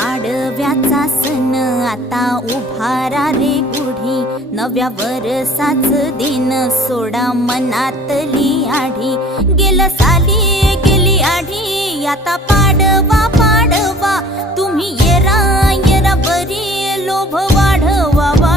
पाडव्याचा सण आता उभारा रे गुढी, नव्या वरसाच दिन सोडा मनातली आढी। गेलं साली गेली आढी, आता पाडवा पाडवा, तुम्ही येरा येरा बरी लोभ वाढवावा।